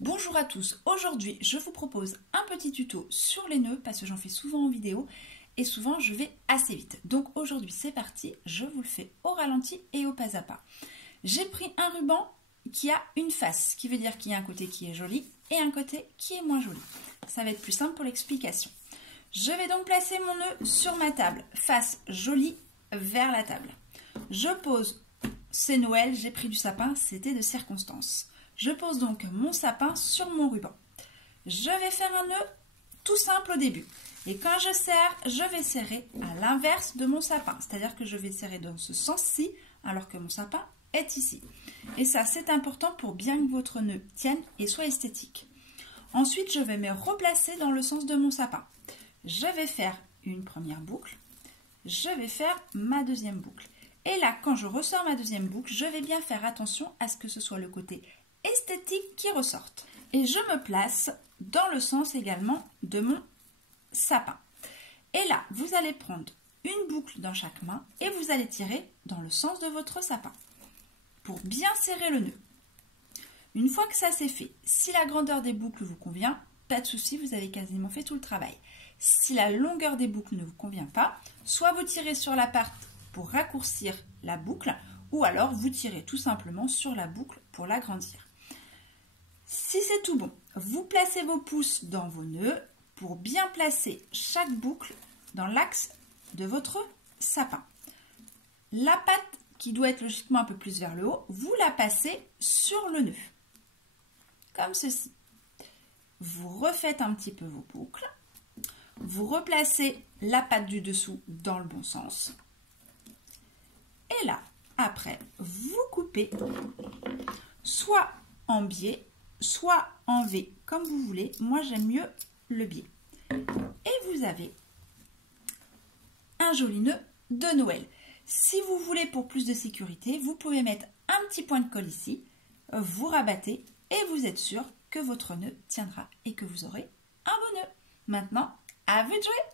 Bonjour à tous, aujourd'hui je vous propose un petit tuto sur les nœuds parce que j'en fais souvent en vidéo et souvent je vais assez vite. Donc aujourd'hui c'est parti, je vous le fais au ralenti et au pas à pas. J'ai pris un ruban qui a une face, ce qui veut dire qu'il y a un côté qui est joli et un côté qui est moins joli. Ça va être plus simple pour l'explication. Je vais donc placer mon nœud sur ma table, face jolie vers la table. Je pose, c'est Noël, j'ai pris du sapin, c'était de circonstance. Je pose donc mon sapin sur mon ruban. Je vais faire un nœud tout simple au début. Et quand je serre, je vais serrer à l'inverse de mon sapin. C'est-à-dire que je vais serrer dans ce sens-ci, alors que mon sapin est ici. Et ça, c'est important pour bien que votre nœud tienne et soit esthétique. Ensuite, je vais me replacer dans le sens de mon sapin. Je vais faire une première boucle. Je vais faire ma deuxième boucle. Et là, quand je ressors ma deuxième boucle, je vais bien faire attention à ce que ce soit le côté esthétique qui ressorte. Et je me place dans le sens également de mon sapin. Et là, vous allez prendre une boucle dans chaque main et vous allez tirer dans le sens de votre sapin pour bien serrer le nœud. Une fois que ça c'est fait, si la grandeur des boucles vous convient, pas de souci, vous avez quasiment fait tout le travail. Si la longueur des boucles ne vous convient pas, soit vous tirez sur la part pour raccourcir la boucle, ou alors vous tirez tout simplement sur la boucle pour l'agrandir. Si c'est tout bon, vous placez vos pouces dans vos nœuds pour bien placer chaque boucle dans l'axe de votre sapin. La patte qui doit être logiquement un peu plus vers le haut, vous la passez sur le nœud, comme ceci. Vous refaites un petit peu vos boucles, vous replacez la patte du dessous dans le bon sens, et là, après, vous coupez soit en biais, soit en V, comme vous voulez. Moi, j'aime mieux le biais. Et vous avez un joli nœud de Noël. Si vous voulez pour plus de sécurité, vous pouvez mettre un petit point de colle ici, vous rabattez et vous êtes sûr que votre nœud tiendra et que vous aurez un beau nœud. Maintenant, à vous de jouer!